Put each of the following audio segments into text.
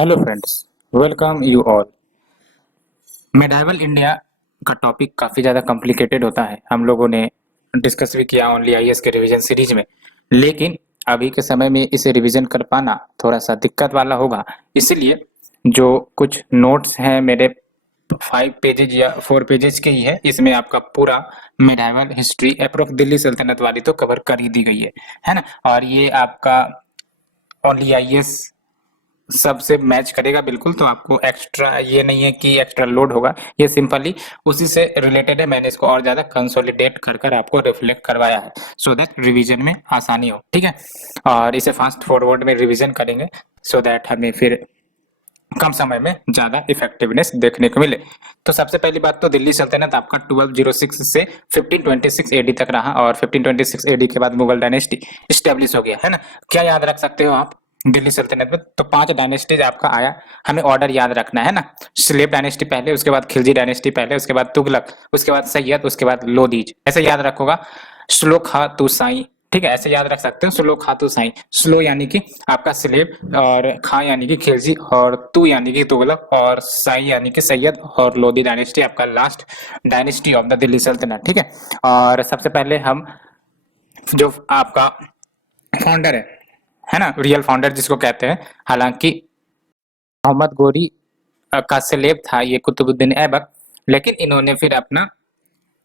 Hello friends, welcome you all. Medieval India का topic काफ़ी ज़्यादा कॉम्प्लिकेटेड होता है। हम लोगों ने डिस्कस भी किया ओनली आईएएस के रिवीजन सीरीज में, लेकिन अभी के समय में इसे रिवीजन कर पाना थोड़ा सा दिक्कत वाला होगा। इसलिए जो कुछ नोट्स हैं मेरे 5 पेजेज या 4 पेजेज के ही है, इसमें आपका पूरा मेडाइवल हिस्ट्री अप्रोक्स दिल्ली सल्तनत वाली तो कवर कर ही दी गई है ना। और ये आपका ओनली आईएएस सबसे मैच करेगा बिल्कुल, तो आपको एक्स्ट्रा ये नहीं है कि एक्स्ट्रा लोड होगा, ये सिंपली उसी से रिलेटेड है। मैंने इसको और ज्यादा कंसोलिडेट कर कर आपको रिफ्लेक्ट करवाया है सो दैट रिवीजन में आसानी हो, ठीक है। और इसे फास्ट फॉरवर्ड में रिवीजन करेंगे सो दैट हमें फिर कम समय में ज्यादा इफेक्टिवनेस देखने को मिले। तो सबसे पहली बात तो दिल्ली सल्तनत आपका 1206 से 1526 एडी तक रहा, और 1526 एडी के बाद मुगल डायनेस्टी स्टेब्लिश हो गया, है ना। क्या याद रख सकते हो आप दिल्ली सल्तनत में? तो 5 डायनेस्टीज आपका आया, हमें ऑर्डर याद रखना है ना। स्लेव डायनेस्टी पहले, उसके बाद खिलजी डायनेस्टी पहले, उसके बाद तुगलक, उसके बाद सैयद, उसके बाद लोदीज, ऐसे याद रखोगा। स्लो खा तू साई, ठीक है, ऐसे याद रख सकते हो। स्लो खा तू साई, स्लो यानी कि आपका स्लेव, और खा यानी कि खिलजी, और तू यानी कि तुगलक, और साई यानी कि सैयद, और लोधी डायनेस्टी आपका last dynasty of the Delhi सल्तनत, ठीक है। और सबसे पहले हम जो आपका फाउंडर है ना, रियल फाउंडर जिसको कहते हैं, हालांकि मोहम्मद गोरी का स्लेब था ये कुतुबुद्दीन ऐबक, लेकिन इन्होंने फिर अपना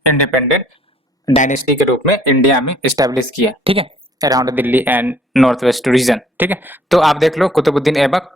इंडिपेंडेंट डायनेस्टी के रूप में इंडिया में स्टैब्लिश किया, ठीक है, around Delhi and north west region, ठीक है। तो आप देख लो, Qutbuddin Aibak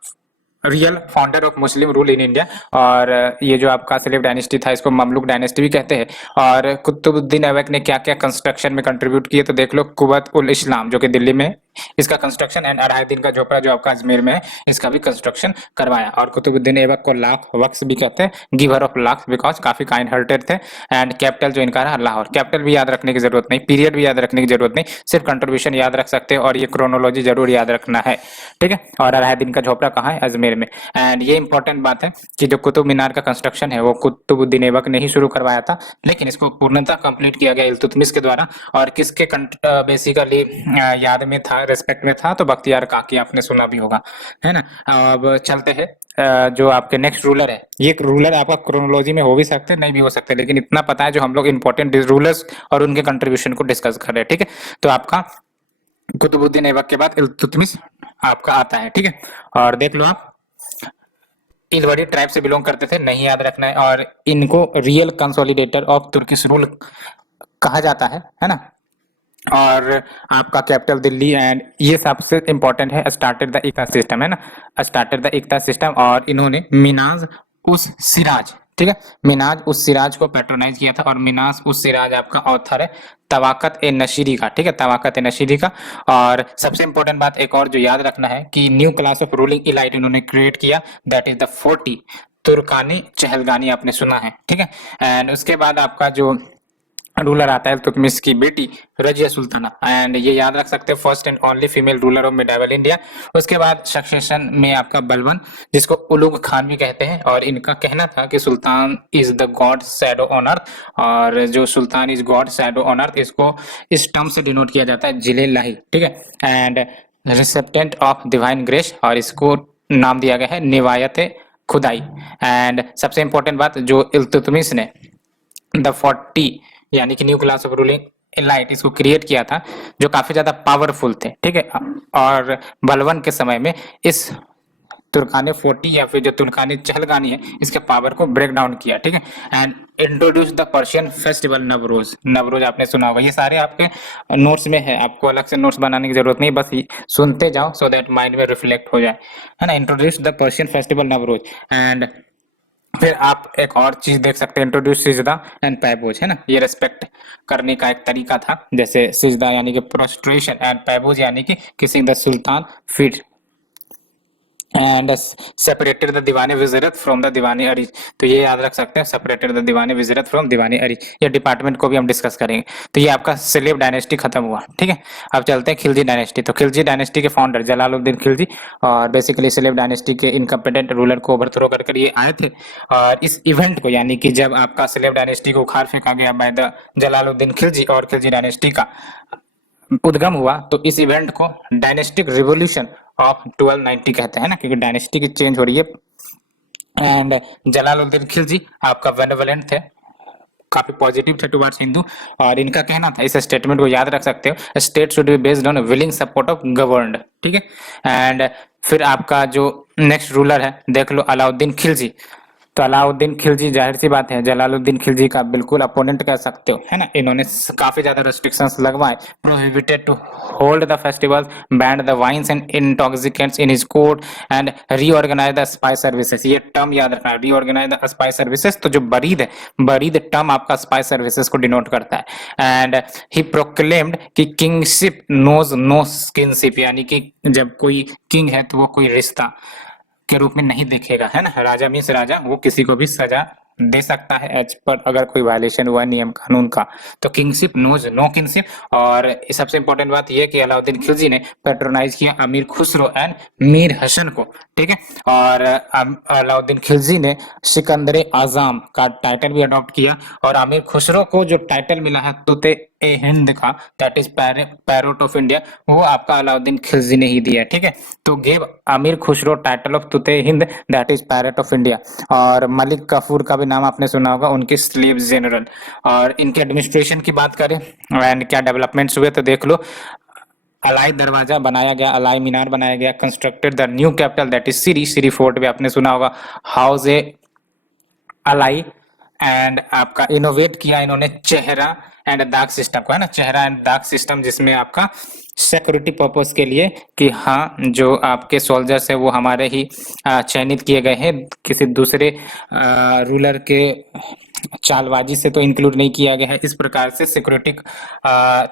real founder of Muslim rule in India. और ये जो आपका स्लेव डायनेस्टी था, इसको ममलुक डायनेस्टी भी कहते हैं। और कुतुबुद्दीन ऐबक ने क्या क्या कंस्ट्रक्शन में कंट्रीब्यूट किए, तो देख लो, कुवत उल इस्लाम जो कि दिल्ली में, इसका कंस्ट्रक्शन, एंड 2.5 दिन का झोपड़ा जो आपका अजमेर में है, इसका भी कंस्ट्रक्शन करवाया। और कुतुबुद्दीन ऐबक को लाख वक्स भी कहते हैं, गिवर ऑफ लाख, बिकॉज काफी काइंड हार्टेड थे। एंड कैपिटल जो इनका रहा लाहौर। कैपिटल भी याद रखने की जरूरत नहीं, पीरियड भी याद रखने की जरूरत नहीं, सिर्फ कंट्रीब्यूशन याद रख सकते हैं, और ये क्रोनोलॉजी जरूर याद रखना है, ठीक है। और 2.5 दिन का झोपड़ा कहाँ है? अजमेर में। एंड ये इंपॉर्टेंट बात है कि जो कुतुब मीनार का कंस्ट्रक्शन है वो कुतुबुद्दीन ऐबक ने ही शुरू करवाया था, लेकिन इसको पूर्णतः कंप्लीट किया गया इल्तुतमिश के द्वारा। और किसके बेसिकली याद में था, रेस्पेक्ट में था? तो बख्तियार काकी, आपने सुना भी होगा, है ना। अब चलते हैं जो आपके नेक्स्ट रूलर है। ये रूलर आपका क्रोनोलॉजी में हो भी सकते नहीं भी हो सकते, लेकिन इतना पता है जो हम लोग इंपॉर्टेंट रूलर्स और उनके कंट्रीब्यूशन को डिस्कस कर रहे हैं, ठीक है। तो आपका कुतुबुद्दीन ऐबक के बाद इल्तुतमिश आपका आता है, ठीक है। और देख लो, आप इलवरी ट्राइब से बिलोंग करते थे, नहीं याद रखना है। और इनको real consolidator of Turkish rule कहा जाता है ना। और आपका कैपिटल दिल्ली, एंड ये सबसे इंपॉर्टेंट है, स्टार्टेड द इक्ता सिस्टम, है ना, स्टार्टेड द इक्ता सिस्टम। और इन्होंने मिनाज उस सिराज, ठीक है, मिनाज उस सिराज को पैट्रोनाइज किया था। और मिनाज उस सिराज आपका ऑथर है तवाकत ए नशीरी का, ठीक है, तवाकत ए नशीरी का। और सबसे इंपॉर्टेंट बात एक और जो याद रखना है कि new class of ruling elite इन्होंने क्रिएट किया, दैट इज द 40 तुर्कानी चहलगानी, आपने सुना है, ठीक है। एंड उसके बाद आपका जो रूलर आता है इल्तुतमिश की बेटी रजिया सुल्ताना, एंड ये याद रख सकते हैं, first and only female ruler of medieval India. उसके बाद सक्सेशन में आपका बलबन, जिसको उलुग खान भी कहते हैं। और इनका कहना था कि sultan is the god shadow on earth, और जो sultan is god shadow on earth, इसको इस टर्म से डिनोट किया जाता है जिले लाही, ठीक है, एंड रिसेप्टेंट ऑफ डिवाइन ग्रेस, और इसको नाम दिया गया है निवायत खुदाई। एंड सबसे इंपॉर्टेंट बात, जो इल्तुतमिश ने द 40 यानी कि new class of ruling elite इसको क्रिएट किया था, जो काफी ज्यादा पावरफुल थे, ठीक है। और बलवन के समय में इस तुर्कानी 40 या फिर जो तुर्कानी चहलगानी है, इसके पावर को ब्रेक डाउन किया, ठीक है। And introduce the Persian festival Navroz, Navroz आपने सुना होगा। ये सारे आपके नोट्स में है, आपको अलग से नोट्स बनाने की जरूरत नहीं, बस सुनते जाओ सो दैट माइंड में रिफ्लेक्ट हो जाए, है ना। Introduce the Persian festival Navroz. And फिर आप एक और चीज देख सकते हैं, इंट्रोड्यूस सिजदा एंड पैबोज, है ना। ये रेस्पेक्ट करने का एक तरीका था, जैसे सिजदा यानी कि प्रोस्ट्रेशन, एंड पैबोज यानी कि kissing the sultan feet, and separated the दीवाने वजीरत फ्रॉम द दीवानी अरी। तो ये याद रख सकते हैं, सेपरेटेड द दीवाने वजीरत फ्रॉम दीवानी अरी। ये डिपार्टमेंट को भी हम डिस्कस करेंगे। तो ये आपका स्लेव डायनेस्टी खत्म हुआ, ठीक है। अब चलते हैं खिलजी डायनेस्टी। तो खिलजी डायनेस्टी के फाउंडर जलालुद्दीन खिलजी, और बेसिकली स्लेव डायनेस्टी के इनकम्पिटेंट रूलर को ओवरथ्रो कर ये आए थे। और इस इवेंट को, यानी कि जब आपका स्लेव डायनेस्टी को उखाड़ फेंका गया बाय द जलालुद्दीन खिलजी और खिलजी डायनेस्टी का उद्गम हुआ, तो इस इवेंट को डायनेस्टिक रिवॉल्यूशन ऑफ 1290 कहते हैं ना, क्योंकि डायनेस्टी की चेंज हो रही है। एंड जलालुद्दीन खिलजी आपका बेनेवोलेंट थे, काफी पॉजिटिव थे टुवर्ड्स हिंदू, और इनका कहना था, इस स्टेटमेंट को याद रख सकते हो, state should be based on willing support of governed, ठीक है। एंड फिर आपका जो नेक्स्ट रूलर है देख लो, अलाउद्दीन खिलजी। तो अलाउद्दीन खिलजी जाहिर सी बात है जलालुद्दीन खिलजी का बिल्कुल अपोनेंट कह सकते हो, है ना। इन्होंने काफी ज्यादा रेस्ट्रिक्शंस लगवाए, prohibited to hold the festivals, banned the wines and intoxicants in his court, and reorganise the spy services. ये टर्म याद रखना है, रीऑर्गेनाइज द स्पाई सर्विसेज। तो जो बरीद है, बरीद टर्म आपका स्पाई सर्विसेज को डिनोट करता है। एंड ही प्रोक्लेम्ड कि किंगशिप नोज नो स्किनशिप, यानी कि जब कोई किंग है तो वो कोई रिश्ता के रूप में नहीं देखेगा, है ना। राजा मीन्स राजा, वो किसी को भी सजा दे सकता है एज पर, अगर कोई वायलेशन हुआ नियम कानून का। तो किंगशिप नोज नो किंगशिप। और सबसे इंपॉर्टेंट बात यह कि अलाउद्दीन खिलजी ने पेट्रोनाइज किया अमीर खुसरो एंड मीर हसन को, ठीक है। और अलाउद्दीन खिलजी ने सिकंदर आजम का टाइटल भी अडॉप्ट किया, और अमीर खुसरो को जो टाइटल मिला है तोते ए हिंद का, that is parrot of India, वो आपका अलाउद्दीन खिलजी ने ही दिया है, ठीक है। तो gave Amir Khusro title of Tuti Hind, that is parrot of India. और मलिक कफूर का भी नाम आपने सुना होगा, उनके स्लेव जनरल। और इनके एडमिनिस्ट्रेशन की बात करें एंड क्या डेवलपमेंट्स हुए तो देख लो, अलाई दरवाजा बनाया गया, अलाई मीनार बनाया गया, constructed the new capital that is Siri, Siri fort भी आपने सुना होगा, हाउस ए अलाई। एंड आपका इनोवेट किया इन्होंने चेहरा एंड दाग सिस्टम को, है ना, चेहरा एंड दाग सिस्टम, जिसमें आपका सिक्योरिटी पर्पस के लिए कि हाँ जो आपके सोल्जर्स है वो हमारे ही चयनित किए गए हैं, किसी दूसरे रूलर के चालबाजी से तो इंक्लूड नहीं किया गया है। इस प्रकार से सिक्योरिटी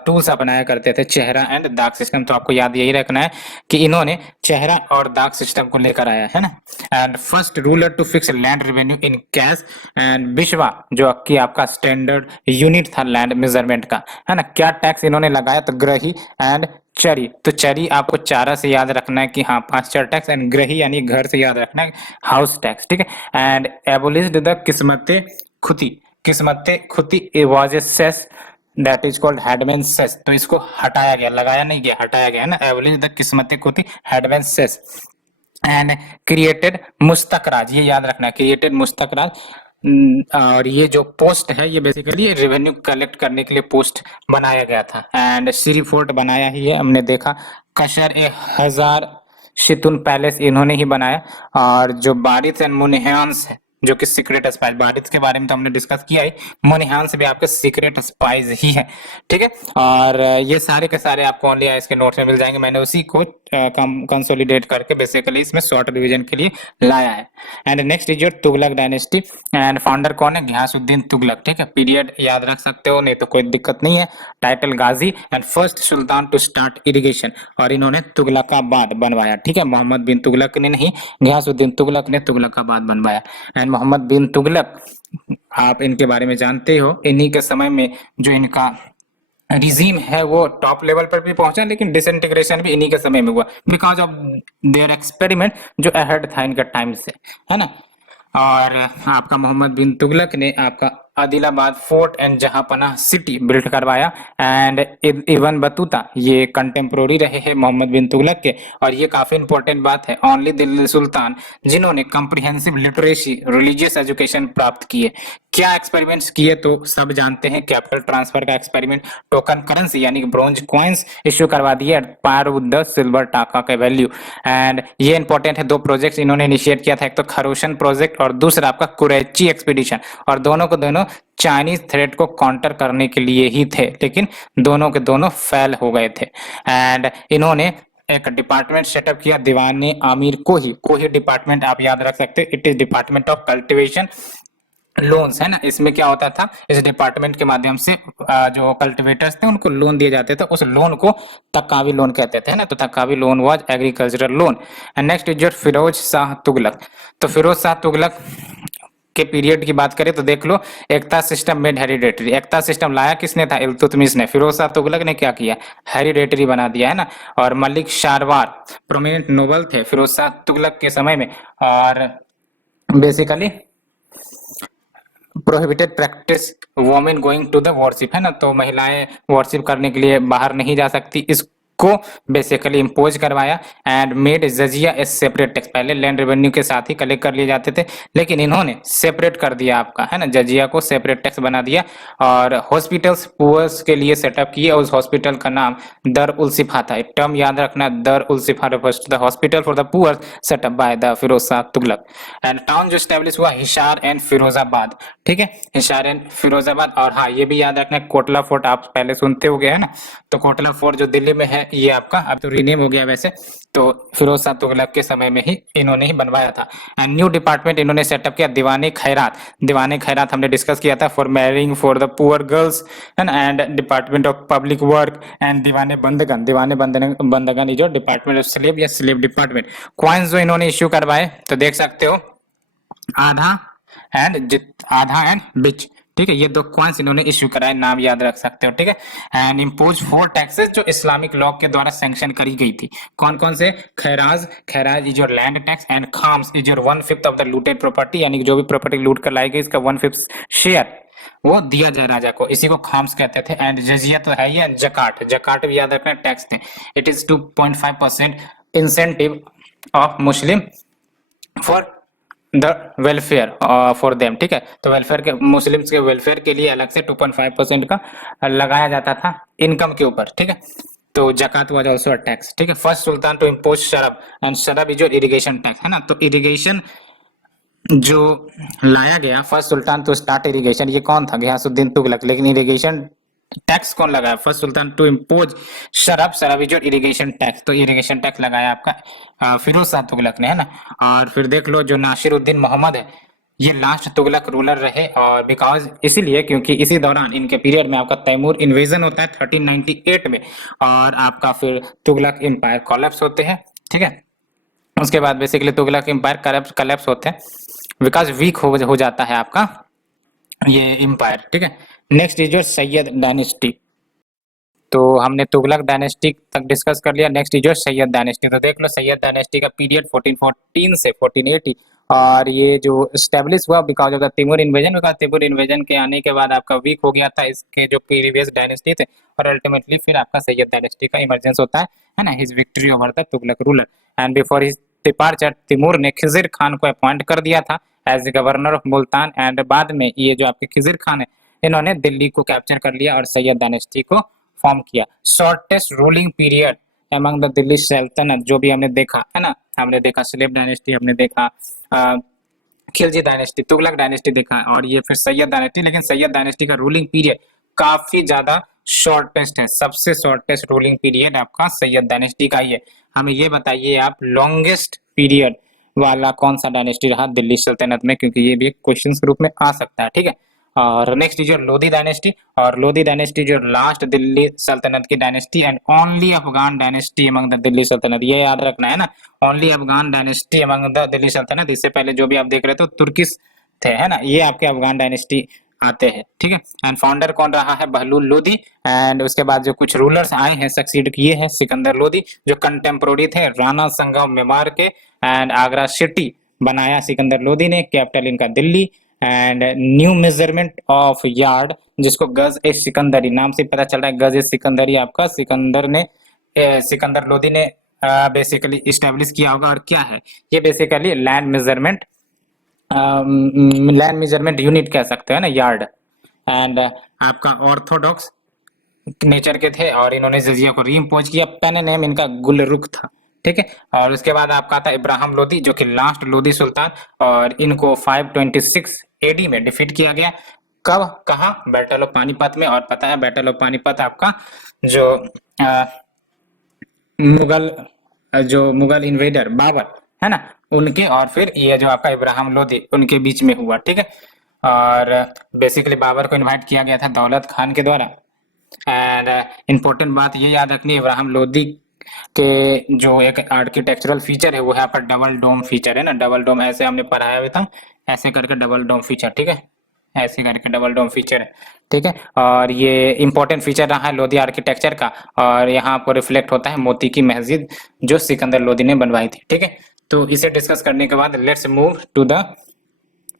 टूल्स अपनाया करते थे, चेहरा एंड दाग सिस्टम। तो आपको याद यही रखना है कि इन्होंने चेहरा और दाग सिस्टम को लेकर आया है ना। And first ruler to fix land revenue in cash, and biswa जो कि आपका स्टैंडर्ड यूनिट था लैंड मेजरमेंट का, है ना। क्या टैक्स इन्होंने लगाया तो ग्रही एंड चरी। तो चरी आपको चारा से याद रखना है कि हाँ 5 टैक्स, एंड ग्रही यानी घर से याद रखना है हाउस टैक्स, ठीक है। And abolished the Kismate Khuti, Kismate Khuti was a cess that is called headman cess. तो इसको हटाया गया, लगाया नहीं गया, हटाया गया, है ना। Abolish the Kismate Khuti headman cess and created Mustakhraj, ये याद रखना है, क्रिएटेड मुस्तक राज। और ये जो पोस्ट है ये बेसिकली रेवेन्यू कलेक्ट करने के लिए पोस्ट बनाया गया था। एंड श्री फोर्ट बनाया ही है, हमने देखा। कशर ए हजार शितुन पैलेस इन्होंने ही बनाया। और जो बारिश एंड मुनिहांस है जो कि सीक्रेट स्पाइस, बारिश के बारे में तो हमने डिस्कस किया ही, मुनिहांस भी आपके सीक्रेट स्पाइस ही है, ठीक है। और ये सारे के सारे आपको ओनली इसके नोट्स में मिल जाएंगे, मैंने उसी को कंसोलिडेट करके बेसिकली इसमें शॉर्ट रिवीजन के लिए लाया है। And next is your Tughlaq dynasty, and founder कौन है, घियासुद्दीन तुगलक, ठीक है। पीरियड याद रख सकते हो, नहीं तो कोई दिक्कत नहीं है। टाइटल गाजी, and first sultan to start irrigation, और इन्होंने तुगलकाबाद बनवाया, ठीक है। मोहम्मद बिन तुगलक ने नहीं, घियासुद्दीन तुगलक ने तुगलकाबाद बनवाया। एंड मोहम्मद बिन तुगलक आप इनके बारे में जानते हो, इन्हीं के समय में जो इनका रिजीम है वो टॉप लेवल पर भी पहुंचा, लेकिन डिसइंटीग्रेशन भी इन्हीं के समय में हुआ बिकॉज ऑफ देयर एक्सपेरिमेंट जो अहेड था इनका टाइम से, है ना। और आपका मोहम्मद बिन तुगलक ने आपका Adilabad fort and Jahanpanah city build करवाया। एंड इब्न बतूता ये कंटेम्प्रोरी रहे हैं मोहम्मद बिन तुगलक के, और ये काफी इंपॉर्टेंट बात है, ओनली दिल्ली सुल्तान जिन्होंने कॉम्प्रिहेंसिव लिटरेसी रिलीजियस एजुकेशन प्राप्त किए। क्या एक्सपेरिमेंट्स किए तो सब जानते हैं, कैपिटल ट्रांसफर का एक्सपेरिमेंट, टोकन करेंसी यानी ब्रोंज कॉइन्स इश्यू करवा दिए पार विद द सिल्वर टाका का वैल्यू। एंड ये इंपॉर्टेंट है, 2 प्रोजेक्ट्स इन्होंने इनिशिएट किया था, एक तो खरोशन प्रोजेक्ट और दूसरा आपका कुरैची एक्सपीडिशन, और दोनों को दोनों चाइनीज थ्रेट को काउंटर करने के लिए ही थे, लेकिन दोनों के दोनों फेल हो गए थे। एंड इन्होंने एक डिपार्टमेंट सेटअप किया दीवाने आमिर को ही डिपार्टमेंट आप याद रख सकते हो, it is department of cultivation loans, है ना। इसमें क्या होता था, इस डिपार्टमेंट के माध्यम से जो कल्टिवेटर्स थे उनको लोन दिए जाते थे, उस लोन को तकावी लोन कहते थे, है ना। तो taccavi loan was agricultural loan. And next is your Firoz Shah Tughlaq. तो फिरोज शाह तुगलक के पीरियड की बात करें तो देख लो, एकता सिस्टम मेड हेरिडेटरी, एकता सिस्टम लाया किसने था, इल्तुतमिश ने। फिरोज शाह तुगलक ने क्या किया, हेरिडेटरी बना दिया, है ना। और मलिक शारवार प्रोमिनेंट नोबल थे फिरोज शाह तुगलक के समय में, और basically prohibited practice women going to the worship, है ना। तो महिलाएं वॉरशिप करने के लिए बाहर नहीं जा सकती, इस को बेसिकली इम्पोज करवाया and made jizya a separate tax. पहले लैंड रेवेन्यू के साथ ही कलेक्ट कर लिए जाते थे, लेकिन इन्होंने सेपरेट कर दिया आपका, है ना, जजिया को सेपरेट टैक्स बना दिया। और हॉस्पिटल्स पुअर्स के लिए सेटअप किए, और उस हॉस्पिटल का नाम दर उल सिफा था। एक टर्म याद रखना, दर उल सिफा refers to the hospital for the poor set up by the Firoz Shah Tughlaq. And town जो स्टैब्लिश हुआ हिसार एंड फिरोजाबाद, ठीक है, हिसार एंड फिरोजाबाद। और हाँ, ये भी याद रखना, कोटला फोर्ट आप पहले सुनते हो गए, है ना, तो कोटला फोर्ट जो दिल्ली में है, ये आपका अब तो रीनेम हो गया वैसे, तो फिरोज शाह तुगलक के समय में ही इन्होंने ही बनवाया था। एंड न्यू डिपार्टमेंट इन्होंने सेटअप किया, दीवाने खैरात। दीवाने खैरात हमने डिस्कस किया था, for marrying for the poor girls, and department of public work and दीवाने बंदगन। दीवाने बंदगन जो डिपार्टमेंट ऑफ स्लेव या स्लेव डिपार्टमेंट। क्वाइंस जो इन्होंने इश्यू करवाए, तो देख सकते हो आधा आधा एंड बिच, ठीक है, ये दो कॉइन्स इन्होंने इश्यू कराए, नाम याद रख सकते हो, ठीक है। एंड इम्पोज 4 टैक्सेस जो इस्लामिक लॉ के द्वारा सैंक्शन करी गई थी। कौन कौन से? Kharaj is your land tax, and Khams is your 1/5 of the looted property, यानी जो भी प्रॉपर्टी लूट कर लाई गई इसका 1/5 शेयर वो दिया जाए राजा को, इसी को खाम्स कहते थे। एंड जजिया तो है ही, जकाट भी याद रखना, टैक्स थे। It is 2.5% incentive of Muslim for the welfare for them, ठीक है। तो वेलफेयर के, मुस्लिम्स के वेलफेयर के लिए अलग से 2.5% का लगाया जाता था इनकम के ऊपर, ठीक है। तो जकात वाज आल्सो अ टैक्स, ठीक है। First sultan to impose Sharb, and Sharb is your irrigation tax, है ना। तो इरिगेशन जो लाया गया, first sultan to start irrigation, ये कौन था? गयासुद्दीन तुगलक। लेकिन इरिगेशन टैक्स कौन लगाया? फर्स्ट सुल्तान टू इम्पोज शराब इज इरिगेशन टैक्स, तो इरिगेशन टैक्स लगाया आपका फिरोज शाह तुगलक ने, है ना। और फिर देख लो जो नासिरुद्दीन मोहम्मद है, ये लास्ट तुगलक रूलर रहे, और बिकॉज इसीलिए क्योंकि इसी दौरान इनके पीरियड में आपका तैमूर इन्वेजन होता है 1398 में, और आपका फिर तुगलक एम्पायर कोलैप्स होते हैं, ठीक है। उसके बाद बेसिकली तुगलक एम्पायर कोलैप्स होते हैं, बिकॉज वीक हो जाता है आपका ये एम्पायर, ठीक है। Next is your Syed dynasty. तो हमने तुगलक डायनेस्टी तक डिस्कस कर लिया। Next is your Syed dynasty. तो देख लो सैयद डायनेस्टी का पीरियड 1414 से 1480, और ये जो स्टेब्लिश हुआ because of the Timur invasion. Because Timur invasion के आने के बाद आपका वीक हो गया था इसके जो प्रीवियस डायनेस्टी थे, और अल्टीमेटली फिर आपका सैयद डायनेस्टी का इमरजेंस होता है ना, his victory over the Tughlaq ruler. And before his departure Timur ने खिजिर खान को अपॉइंट कर दिया था as governor of Multan, and बाद में ये जो आपके खिजिर खान है, इन्होंने दिल्ली को कैप्चर कर लिया और सैयद डायनेस्टी को फॉर्म किया। Shortest ruling period among the Delhi सल्तनत, जो भी हमने देखा है ना, हमने देखा स्लेव डायनेस्टी, हमने देखा खिलजी डायनेस्टी, तुगलक डायनेस्टी देखा, और ये फिर सैयद डायनेस्टी। लेकिन सैयद डायनेस्टी का रूलिंग पीरियड काफी ज्यादा शॉर्टेस्ट है, सबसे शॉर्टेस्ट रूलिंग पीरियड आपका सैयद डायनेस्टी का ही है। हमें ये बताइए आप लॉन्गेस्ट पीरियड वाला कौन सा डायनेस्टी रहा दिल्ली सल्तनत में, क्योंकि ये भी क्वेश्चन के रूप में आ सकता है, ठीक है। और next is your Lodhi dynasty, और लोधी डायनेस्टी जो लास्ट दिल्ली सल्तनत की dynasty and only Afghan dynasty among the Delhi सल्तनत, ये याद रखना है ना, only Afghan dynasty among the Delhi सल्तनत। इससे पहले जो भी आप देख रहे थे तुर्किश थे, है ना, ये आपके अफगान डायनेस्टी आते हैं, ठीक है। एंड फाउंडर कौन रहा है? बहलूल लोधी। एंड उसके बाद जो कुछ रूलर्स आए हैं सक्सीड किए हैं, सिकंदर लोधी जो कंटेम्पोररी थे राणा संगम मेवाड़ के, एंड आगरा सिटी बनाया सिकंदर लोधी ने, कैपिटल इनका Delhi. And new measurement of yard, जिसको गज ए सिकंदरी नाम से पता चल रहा है, गज ए सिकंदरी आपका सिकंदर लोधी ने बेसिकली इस्टेब्लिश किया होगा। और क्या है ये? बेसिकली लैंड मेजरमेंट यूनिट कह सकते हैं ना, यार्ड। एंड आपका ऑर्थोडॉक्स नेचर के थे, और इन्होंने जजिया को रीइंपोज किया। पेन नेम इनका गुलरुख था, ठीक है। और उसके बाद आपका था इब्राहिम लोधी जो कि लास्ट लोधी सुल्तान, और इनको 526 एडी में डिफीट किया गया। कब? कहा? बैटल ऑफ पानीपत में। और पता है बैटल ऑफ पानीपत आपका जो मुगल इन्वेडर बाबर है ना, उनके और फिर ये जो आपका इब्राहिम लोधी उनके बीच में हुआ, ठीक है। और बेसिकली बाबर को इनवाइट किया गया था दौलत खान के द्वारा। एंड इम्पोर्टेंट बात ये याद रखनी, इब्राहिम लोधी के जो एक आर्किटेक्चरल फीचर है वो है आपका डबल डोम फीचर, है ना। डबल डोम ऐसे हमने पढ़ाया हुआ था, ऐसे करके डबल डोम फीचर, ठीक है, ऐसे करके डबल डोम फीचर है, ठीक है। और ये इंपॉर्टेंट फीचर रहा है लोधी आर्किटेक्चर का, और यहाँ पर रिफ्लेक्ट होता है मोती की मस्जिद जो सिकंदर लोधी ने बनवाई थी, ठीक है। तो इसे डिस्कस करने के बाद let's move to the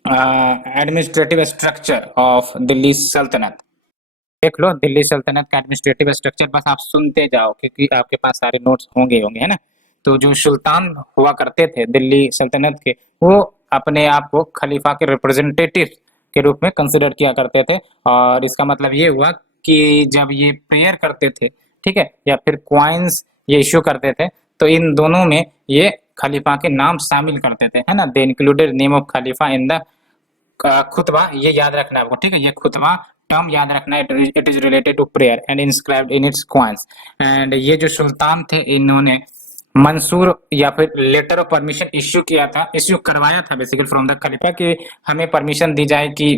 administrative structure of Delhi Sultanate. देख लो दिल्ली सल्तनत का एडमिनिस्ट्रेटिव स्ट्रक्चर, बस आप सुनते जाओ क्योंकि आपके पास सारे नोट्स होंगे होंगे, है ना। तो जो सुल्तान हुआ करते थे दिल्ली सल्तनत के, वो अपने आप को खलीफा के रिप्रेजेंटेटिव के रूप में कंसिडर किया करते थे। और इसका मतलब ये हुआ कि जब ये प्रेयर करते थे, ठीक है, या फिर क्वाइंस ये इश्यू करते थे, तो इन दोनों में ये खलीफा के नाम शामिल करते थे, है ना। They included name of Khalifa in the khutba, ये याद रखना है आपको, ठीक है। ये खुतबा टर्म याद रखना है, it is related to prayer and inscribed in its coins. एंड ये जो सुल्तान थे, इन्होंने मंसूर या फिर लेटर ऑफ परमिशन इश्यू किया था, इश्यू करवाया था बेसिकली फ्रॉम द खलीफा कि हमें परमिशन दी जाए कि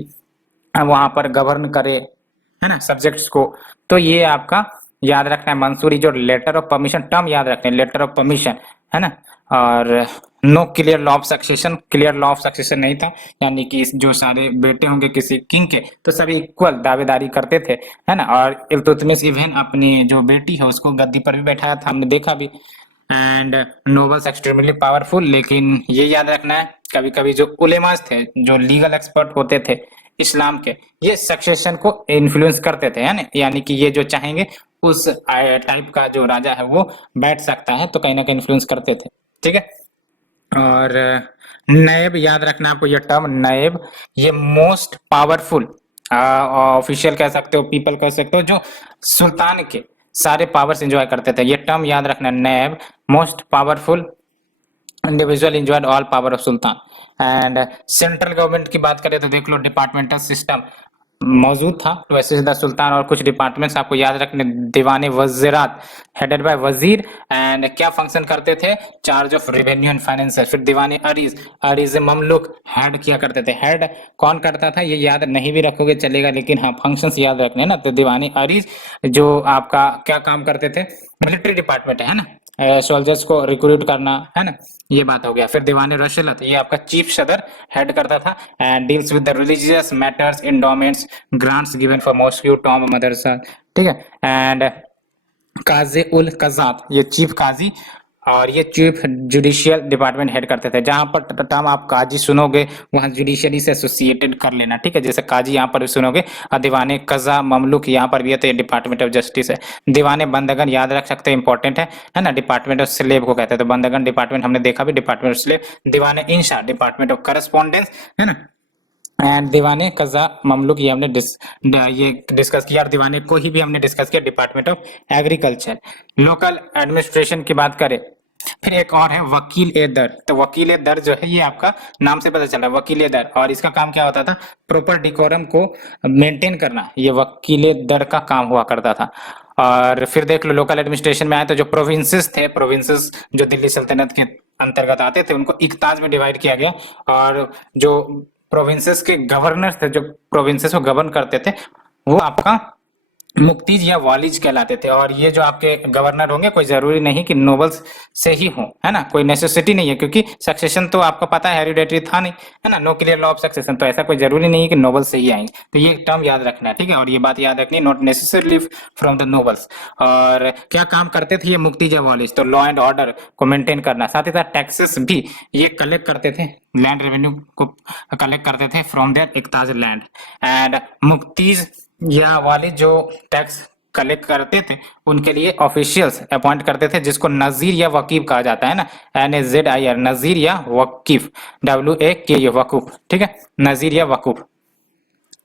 वहां पर गवर्न करे, है ना, सब्जेक्ट्स को। तो ये आपका याद रखना है, मंसूरी जो लेटर ऑफ परमिशन टर्म याद रखना है, लेटर ऑफ परमिशन, है ना। और no clear law of succession, clear law of succession नहीं था, यानी कि जो सारे बेटे होंगे किसी किंग के तो सभी इक्वल दावेदारी करते थे, है ना। और इल्तुतमिश इवन अपनी जो बेटी है उसको गद्दी पर भी बैठाया था, हमने देखा भी। एंड नोबल्स एक्सट्रीमली पावरफुल, लेकिन ये याद रखना है कभी कभी जो उलेमास थे, जो लीगल एक्सपर्ट होते थे इस्लाम के, ये सक्सेशन को इन्फ्लुएंस करते थे, है ना। यानी कि ये जो चाहेंगे उस टाइप का जो राजा है वो बैठ सकता है, तो कहीं ना कहीं इन्फ्लुएंस करते थे, ठीक है। और नायब याद रखना आपको, ये टर्म नायब, ये मोस्ट पावरफुल ऑफिशियल कह सकते हो, पीपल कह सकते हो, जो सुल्तान के सारे पावर्स एंजॉय करते थे। ये टर्म याद रखना, नायब, most powerful individual enjoyed all power of sultan. And central government की बात करें तो देख लो डिपार्टमेंटल सिस्टम मौजूद था टू असिस्ट द सुल्तान, और कुछ डिपार्टमेंट्स आपको याद रखने, दीवाने वजीरात हेडेड बाय वजीर, एंड क्या फंक्शन करते थे, charge of revenue and finance. फिर दीवाने अरीज, अरीज ममलुक हेड किया करते थे। हेड कौन करता था ये याद नहीं भी रखोगे चलेगा, लेकिन हाँ फंक्शंस याद रखने ना। तो दीवाने अरीज जो आपका क्या काम करते थे, मिलिट्री डिपार्टमेंट है ना, सोल्जर्स को रिक्रूट करना, है ना, ये बात हो गया। फिर दीवाने रशलत, ये आपका चीफ सदर हेड करता था, and deals with the religious matters, endowments, grants given for mosque, tomb, madrasa, ठीक है। एंड काजी उल कजात, ये चीफ काजी, और ये चीफ जुडिशियल डिपार्टमेंट हेड करते थे। जहां पर टर्म आप काजी सुनोगे वहां जुडिशरी से एसोसिएटेड कर लेना, ठीक है। जैसे काजी यहाँ पर भी सुनोगे, और दीवाने कजा ममलुक यहाँ पर भी है, तो ये डिपार्टमेंट ऑफ जस्टिस है। दीवाने बंदगन याद रख सकते हैं, इंपॉर्टेंट है ना, डिपार्टमेंट ऑफ स्लेव को कहते हैं। तो बंदगन डिपार्टमेंट हमने देखा भी, डिपार्टमेंट ऑफ स्लेव। दीवाने इंशा, डिपार्टमेंट ऑफ करस्पॉन्डेंस, है ना। एंड दीवाने कजा ममलुक, ये हमने ये डिस्कस किया। और दीवाने को ही भी हमने डिस्कस किया, department of agriculture. Local administration की बात करें, फिर एक और है वकील ए दर। तो वकील ए दर जो है ये आपका नाम से पता चला, वकील ए दर, और इसका काम क्या होता था, प्रॉपर डिकोरम को मेंटेन करना, ये वकील ए दर का काम हुआ करता था। और फिर देख लो लोकल एडमिनिस्ट्रेशन में आए तो जो प्रोविंसेस थे, प्रोविंसेस जो दिल्ली सल्तनत के अंतर्गत आते थे उनको इकताज में डिवाइड किया गया, और जो प्रोविंसेस के गवर्नर थे, जो प्रोविंसेस को गवर्न करते थे, वो आपका मुक्तिज या वालिज कहलाते थे। और ये जो आपके गवर्नर होंगे कोई जरूरी नहीं कि नोबल्स से ही हो, है ना, कोई नेसेसिटी नहीं है, क्योंकि सक्सेशन तो आपको पता है हेरिडेटरी था नहीं, है ना, no clear law of succession, तो ऐसा कोई जरूरी नहीं है कि नोबल से ही आएंगे। तो ये टर्म याद रखना है, ठीक है। और ये बात याद रखनी, not necessarily from the nobles. और क्या काम करते थे ये मुक्तिज या वालिज, तो लॉ एंड ऑर्डर को मेंटेन करना, साथ ही साथ टैक्सेस भी ये कलेक्ट करते थे, लैंड रेवेन्यू को कलेक्ट करते थे from their iqta land. And muqtis या वाले जो टैक्स कलेक्ट करते थे उनके लिए ऑफिशियल्स अपॉइंट करते थे, जिसको नजीर या वकीफ कहा जाता है ना, NAZIR, नजीर या वकीफ, WAK वकूफ, ठीक है, नजीर या वकूफ,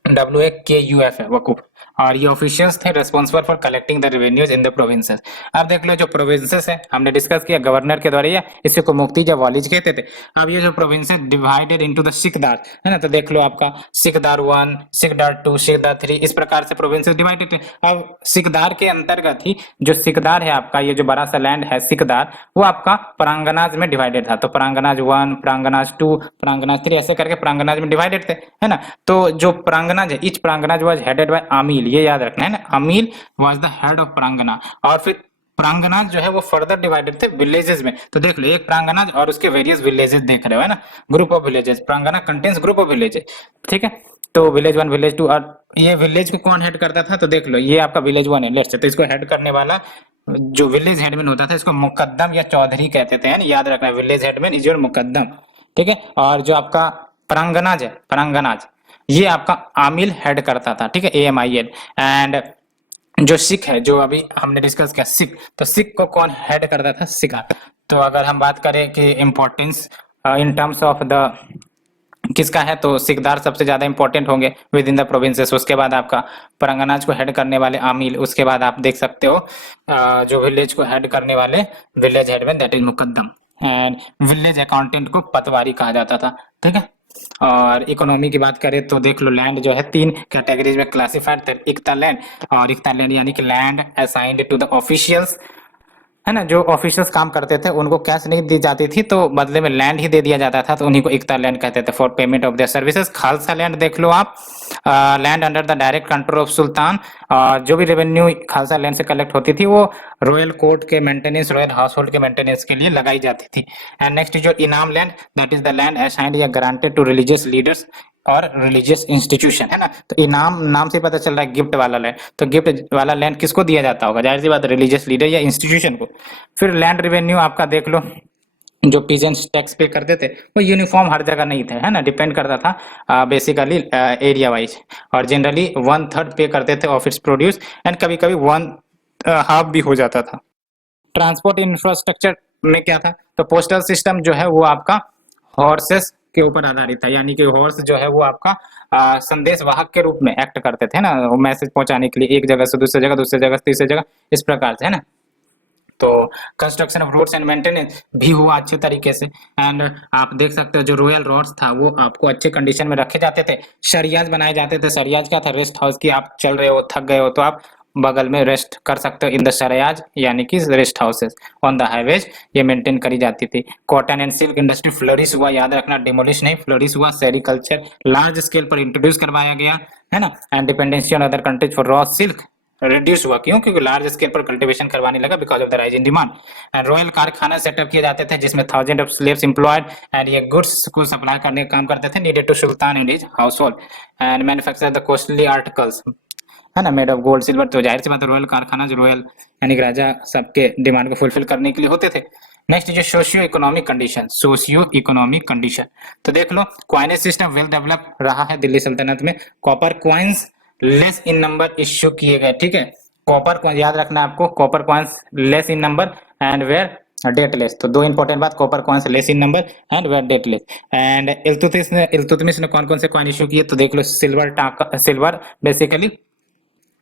WAKUF है वकूफ। और ये ऑफिशियल्स थे responsible for collecting the revenues in the provinces. अब देख लो जो प्रोविंसेस है हमने डिस्कस किया गवर्नर के द्वारा, या इसी को मुफ्ती या वालिज कहते थे। अब ये जो प्रोविंसेस डिवाइडेड इनटू द सिकदार, है ना, तो देख लो आपका सिकदार 1, सिकदार 2, सिकदार 3, इस प्रकार से प्रोविंसेस डिवाइडेड थे। अब सिकदार के अंतर्गत ही जो सिकदार है आपका, ये जो बड़ा सा लैंड है सिकदार, वो आपका प्रांगनाज में डिवाइडेड था। तो प्रांगनाज 1, प्रांगनाज 2, प्रांगनाज 3, ऐसे करके प्रांगनाज में डिवाइडेड थे, है ना। तो जो प्रांगनाज है, ईच प्रांगनाज वाज हेडेड बाय अमील, ये याद रखना है ना, अमील वाज द हेड ऑफ प्रांगना। और फिर प्रांगनाज जो है वो फर्दर डिवाइडेड थे विलेजेस में। तो देख लो एक प्रांगनाज और उसके वेरियस विलेजेस देख रहे हो, है ना, group of villages, pargana contains group of villages, ठीक है। तो विलेज 1, विलेज 2, और ये विलेज को कौन हेड करता था, तो देख लो ये आपका विलेज 1 है, लेट्स से, तो इसको हेड करने वाला जो विलेज हेडमैन होता था इसको मुकद्दम या चौधरी कहते थे, याद रखना, village headman is your Muqaddam, ठीक है। और जो आपका प्रांगनाज है, प्रांगनाज ये आपका आमिल हेड करता था, ठीक है, AMIL। एंड जो सिख है, जो अभी हमने डिस्कस किया सिख, तो सिख को कौन हेड करता था? सिखा। तो अगर हम बात करें कि importance in terms of the किसका है, तो सिकदार सबसे ज्यादा इंपॉर्टेंट होंगे विद इन द प्रोविंसेस। उसके बाद आपका परगनाज को हेड करने वाले आमिल, उसके बाद आप देख सकते हो जो विलेज को हेड करने वाले village headman, that is Muqaddam. And village accountant को पतवारी कहा जाता था, ठीक है। और इकोनॉमी की बात करें तो देख लो, लैंड जो है 3 कैटेगरीज में क्लासिफाइड थे, इक्ता लैंड। और इक्ता लैंड यानी कि land assigned to the officials, है ना, जो ऑफिशियल्स काम करते थे उनको कैश नहीं दी जाती थी, तो बदले में लैंड ही दे दिया जाता था, तो उन्हीं को इक्ता लैंड कहते थे for payment of their services. Khalsa land देख लो आप, land under the direct control of sultan. और जो भी रेवेन्यू खालसा लैंड से कलेक्ट होती थी वो रॉयल कोर्ट के मेंटेनेंस, रॉयल हाउस होल्ड के मेंटेनेंस के लिए लगाई जाती थी। एंड नेक्स्ट जो inam land, that is the land assigned या ग्रांटेड टू रिलीजियस लीडर्स और रिलीजियस इंस्टीट्यूशन, है ना। तो इनाम नाम से पता चल रहा है गिफ्ट वाला लैंड, तो गिफ्ट वाला लैंड किसको दिया जाता होगा? जाहिर सी बात रिलीजियस लीडर या इंस्टीट्यूशन को। फिर लैंड रेवेन्यू आपका देख लो, जो पीजेंट्स टैक्स पे करते थे वो यूनिफॉर्म हर जगह नहीं थे, है ना, डिपेंड करता था बेसिकली एरिया वाइज। और जनरली 1/3 पे करते थे ऑफ इट्स प्रोड्यूस, एंड कभी कभी 1/2 भी हो जाता था। ट्रांसपोर्ट इंफ्रास्ट्रक्चर में क्या था? तो पोस्टल सिस्टम जो है वो आपका हॉर्सेस के ऊपर आधारित था, यानी कि हॉर्स जो है वो आपका संदेश वाहक के रूप में एक्ट करते थे ना, मैसेज पहुंचाने के लिए एक जगह से दूसरी जगह, दूसरी जगह से तीसरी जगह, इस प्रकार से, है ना। तो construction of roads and maintenance भी हुआ अच्छे तरीके से। एंड आप देख सकते हो जो रॉयल रोड्स था वो आपको अच्छे कंडीशन में रखे जाते थे। सरियाज बनाए जाते थे। सरियाज क्या था? रेस्ट हाउस की, आप चल रहे हो, थक गए हो, तो आप बगल में रेस्ट कर सकते हो इन द सरियाज, यानी कि rest houses on the highways, ये मेंटेन करी जाती थी। Cotton and silk industry flourish हुआ, याद रखना, डिमोलिश नहीं, फ्लोरिश हुआ। सेरिकल्चर लार्ज स्केल पर इंट्रोड्यूस करवाया गया, है ना। And dependency on other countries for raw silk reduce हुआ, क्यों? क्योंकि लार्ज स्केल पर कल्टीवेशन करवाने लगा because of the rise in demand. And royal कारखाना सेटअप किए जाते थे जिसमें thousand of slaves employed, and ये गुड्स को सप्लाई करने का काम करते थे, needed to sultan and his household. And manufacture the costly articles, है ना, मेड ऑफ गोल्ड सिल्वर। तो जाहिर सी बात है रॉयल कारखाना जो रॉयल यानी कि राजा सबके डिमांड को फुलफिल करने के लिए होते थे। नेक्स्ट जो socio economic condition, socio economic condition, तो देख लो क्वाइनेज सिस्टम वेल डेवलप रहा है दिल्ली सल्तनत में। Copper coins less in number issue किए गए, ठीक है। कॉपर कॉइन याद रखना है आपको, copper coins less in number and were dateless. तो दो इंपॉर्टेंट बात, copper coins less in number and were dateless. And Iltutmish ने कौन कौन से कॉइन इश्यू किए? तो देख लो silver taka, silver basically,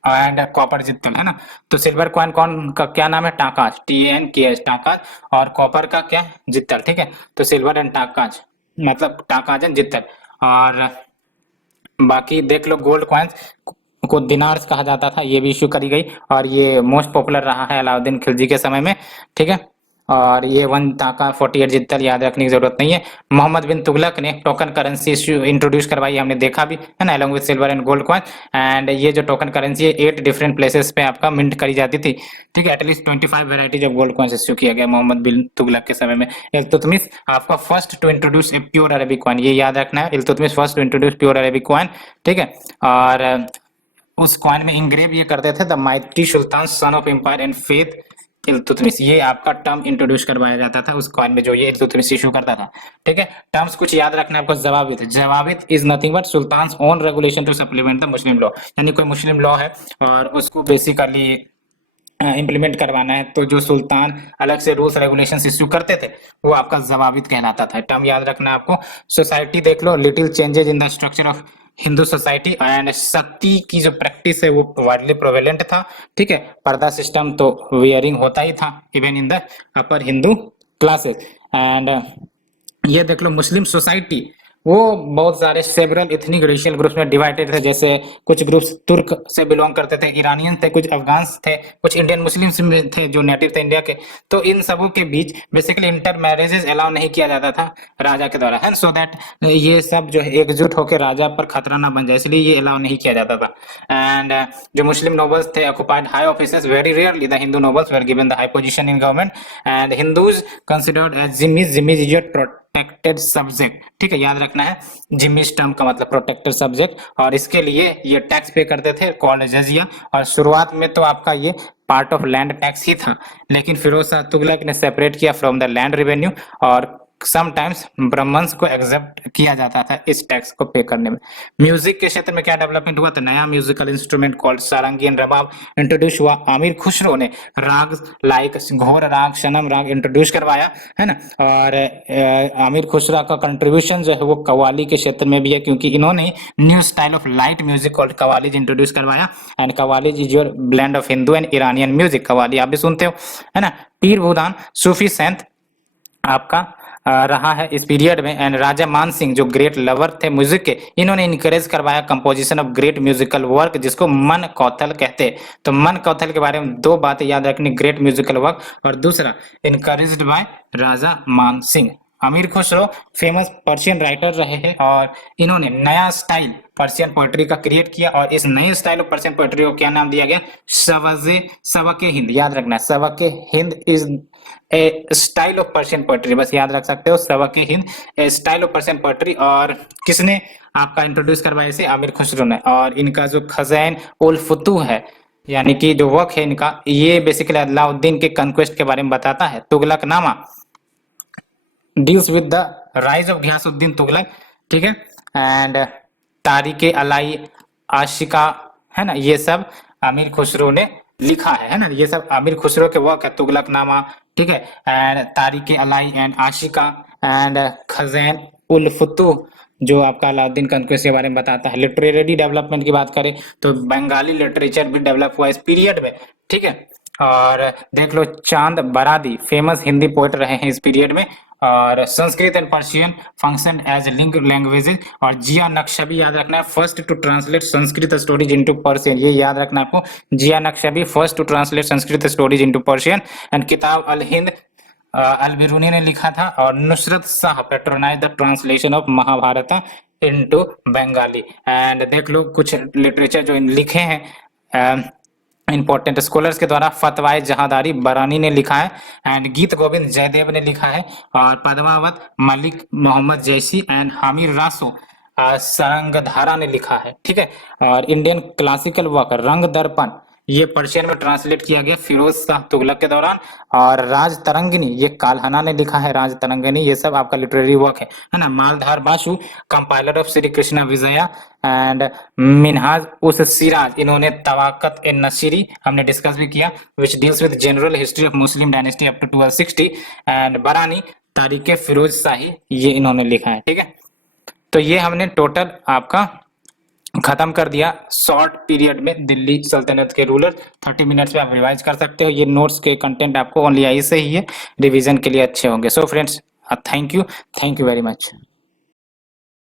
and copper jital, है ना। तो सिल्वर कॉइन कौन का क्या नाम है? टाकाज, TANKS, टाकाज। और कॉपर का क्या? जितल, ठीक है। तो सिल्वर एंड टाकाज मतलब टाकाज एंड जितल। और बाकी देख लो गोल्ड कॉइन्स को दिनार्स कहा जाता था, ये भी इश्यू करी गई, और ये मोस्ट पॉपुलर रहा है अलाउद्दीन खिलजी के समय में, ठीक है। और ये 1 टाका 48 जित्तल, याद रखने की जरूरत नहीं है। मोहम्मद बिन तुगलक ने टोकन करेंसी इंट्रोड्यूस करवाई, हमने देखा भी, है ना, along with silver and gold coin. And ये जो टोकन करेंसी है 8 डिफरेंट प्लेसेस पे आपका मिंट करी जाती थी, ठीक है। At least 25 varieties of gold coins issue किया गया मोहम्मद बिन तुगलक के समय में। इल्तुतमिश आपका first to introduce a pure Arabic coin, ये याद रखना है, Iltutmish first to introduce pure Arabic coin, ठीक है। और उस कॉइन में इंग्रेव ये करते थे the mighty sultan son of empire and faith Iltutmish, ये आपका टर्म इंट्रोड्यूस करवाया जाता था उस कॉइन में जो ये इल्तुतमिश इशू करता था, ठीक है। टर्म्स कुछ याद रखना है आपको। Zawabit, zawabit is nothing but sultan own regulation to supplement the Muslim law, यानी कोई मुस्लिम लॉ है और उसको बेसिकली इंप्लीमेंट करवाना है, तो जो सुल्तान अलग से रूल्स रेगुलेशन इश्यू करते थे वो आपका जवाबित कहलाता था। टर्म याद रखना है आपको। सोसाइटी देख लो, little changes in the structure of Hindu society, and sati की जो प्रैक्टिस है वो वाइडली प्रोवेलेंट था, ठीक है। पर्दा सिस्टम तो वियरिंग होता ही था even in the upper Hindu classes. And ये देख लो मुस्लिम सोसाइटी, वो बहुत सारे सेवरल एथनिक रेशियल ग्रुप्स में डिवाइडेड थे, जैसे कुछ ग्रुप्स तुर्क से बिलोंग करते थे, ईरानियन थे, कुछ अफगान्स थे, कुछ इंडियन मुस्लिम्स में थे जो नेटिव थे इंडिया के। तो इन सबों के बीच बेसिकली इंटर मैरिजेस अलाउ नहीं किया जाता था राजा के द्वारा, है, सो दैट ये सब जो है एकजुट होकर राजा पर खतरा ना बन जाए, इसलिए ये अलाउ नहीं किया जाता था। एंड जो मुस्लिम नोबल्स थे occupied high offices, very rarely the Hindu nobles were given the high position in government. And Hindus considered as zimmis, zimmis is your protected subject, ठीक है, याद रखना है। जिम्मीज टर्म का मतलब प्रोटेक्टेड सब्जेक्ट, और इसके लिए ये टैक्स पे करते थे कॉल्ड जजिया। और शुरुआत में तो आपका ये पार्ट ऑफ लैंड टैक्स ही था, लेकिन फिरोज शाह तुगलक ने सेपरेट किया फ्रॉम द लैंड रेवेन्यू और समटाइम्स ब्राह्मण्स को एक्सेप्ट किया जाता था इस टैक्स को पे करने में। म्यूजिक के क्षेत्र में क्या डेवलपमेंट हुआ, तो नया musical instrument called sarangi and rabab introduce हुआ। आमिर खुसरो ने राग लाइक घोर राग, शनम राग इंट्रोड्यूस करवाया, है ना। और आमिर खुसरो का कंट्रीब्यूशन जो है वो कव्वाली के क्षेत्र में भी है, क्योंकि इन्होंने new style of light music called qawwali introduce करवाया। And qawwali is your blend of Hindu and Iranian music, qawwali आप भी सुनते हो, है ना। पीर भूदान सूफी संत आपका रहा है इस पीरियड में। एंड राजा मान सिंह जो ग्रेट लवर थे म्यूजिक के, इन्होंने इनकरेज करवाया composition of great musical work, जिसको मन कौथल कहते हैं। तो मन कौथल के बारे में दो बातें याद रखनी, ग्रेट म्यूजिकल वर्क और दूसरा इनकरेज्ड बाय राजा मान सिंह। अमीर खुसरो फेमस पर्शियन राइटर रहे हैं और इन्होंने नया स्टाइल पर्शियन पोएट्री का क्रिएट किया, और इस नए स्टाइल ऑफ पर्शियन पोएट्री को क्या नाम दिया गया, सवके हिंद। याद रखना, Sabke Hind is a style of Persian poetry, बस याद रख सकते हो, Sabke Hind a style of Persian poetry. और किसने आपका इंट्रोड्यूस करवाया इसे, आमिर खुसरो ने। और इनका जो खज़ैन उल फुतूह है, यानी कि जो वर्क है इनका, ये बेसिकली अलाउद्दीन के कंक्वेस्ट के बारे में बताता है। Tughlaqnama deals with the rise of Ghiyasuddin Tughlaq, ठीक है। एंड तारीके अलाई आशिका, है ना, ये सब आमिर खुसरो ने लिखा है ना, ये सब आमिर खुसरो के वर्क है। तुगलकनामा, ठीक है, एंड तारीके अलाई एंड आशिका एंड खज़ैन उल फुतूह जो आपका अलाउद्दीन कंक्वेस्ट के बारे में बताता है। लिटरेरी डेवलपमेंट की बात करें तो बंगाली लिटरेचर भी डेवलप हुआ इस पीरियड में, ठीक है। और देख लो, चांद बरादी फेमस हिंदी पोएट रहे हैं इस पीरियड में। और Sanskrit and Persian function as link languages. और जिया नक्शबी याद रखना है, first to translate Sanskrit stories into Persian, ये याद रखना है आपको, Zia Nakhshabi first to translate Sanskrit stories into Persian. And Kitab al Hind Al Biruni ने लिखा था। और Nusrat Shah patronize the translation of Mahabharata into Bengali. And देख लो कुछ लिटरेचर जो लिखे हैं इंपॉर्टेंट स्कॉलर्स के द्वारा, फतवाए जहादारी बरानी ने लिखा है। एंड गीत गोविंद जयदेव ने लिखा है। और पद्मावत मलिक मोहम्मद जैसी एंड हामिर रासो सरंगधारा ने लिखा है, ठीक है। और इंडियन क्लासिकल वर्क रंग दर्पण, ये पर्शियन में ट्रांसलेट किया गया फिरोज शाह तुगलक के दौरान। और राज तरंगिनी, ये काल्हना ने लिखा है, राज तरंगिनी, ये सब आपका लिटरेरी वर्क है ना। Maladhar Basu compiler of Shri Krishna Vijaya and Minhaj us Siraj, इन्होंने तवाकत ए नसीरी हमने डिस्कस भी किया, which deals with general history of Muslim dynasty up to 1260। And Barani Tarikhe Firoz शाही, ये इन्होंने लिखा है, ठीक है। तो ये हमने टोटल आपका खत्म कर दिया शॉर्ट पीरियड में दिल्ली सल्तनत के रूलर। 30 मिनट्स में आप रिवाइज कर सकते हो। ये नोट्स के कंटेंट आपको ओनली आई से ही है, रिवीजन के लिए अच्छे होंगे। So friends, thank you very much.